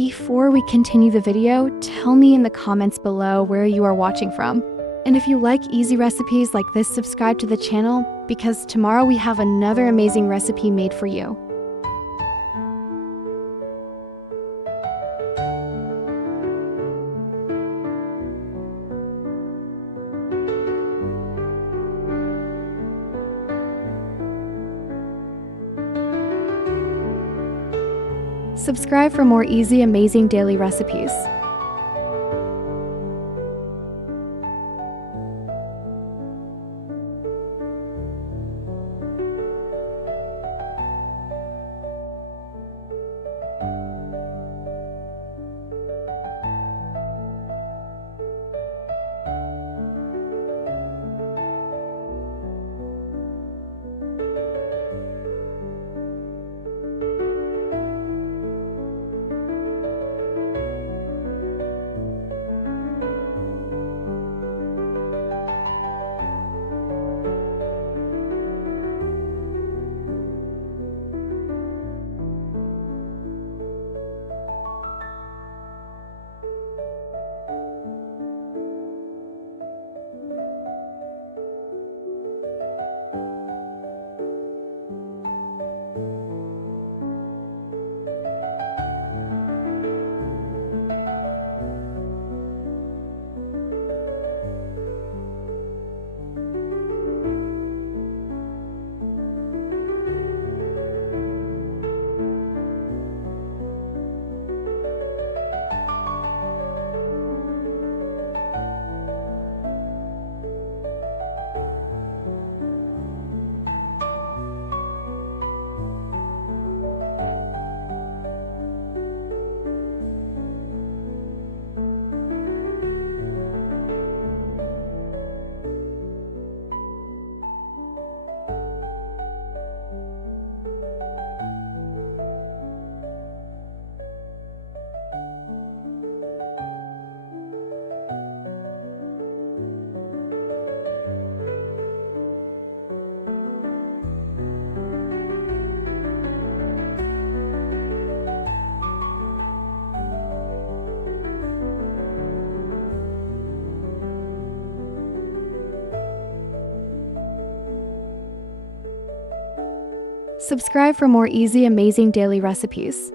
Before we continue the video, tell me in the comments below where you are watching from. And if you like easy recipes like this, subscribe to the channel because tomorrow we have another amazing recipe made for you. Subscribe for more easy, amazing daily recipes. Subscribe for more easy, amazing daily recipes.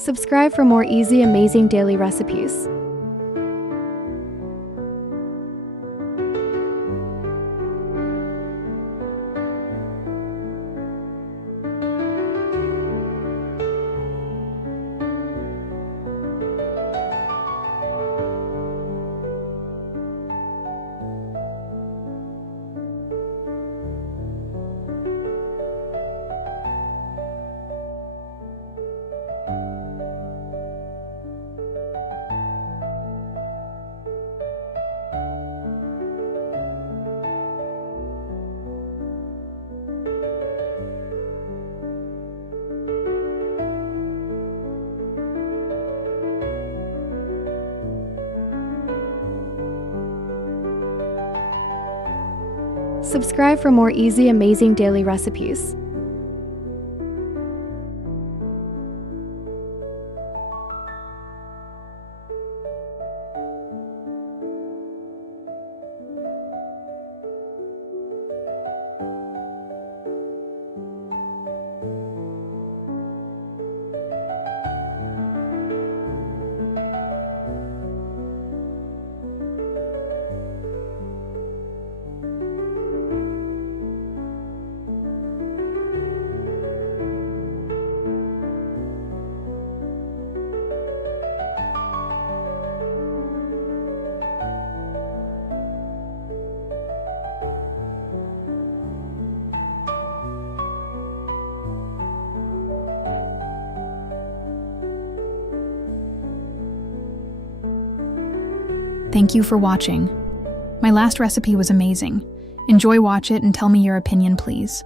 Subscribe for more easy, amazing daily recipes. Subscribe for more easy, amazing daily recipes. Thank you for watching. My last recipe was amazing. Enjoy, watch it, and tell me your opinion, please.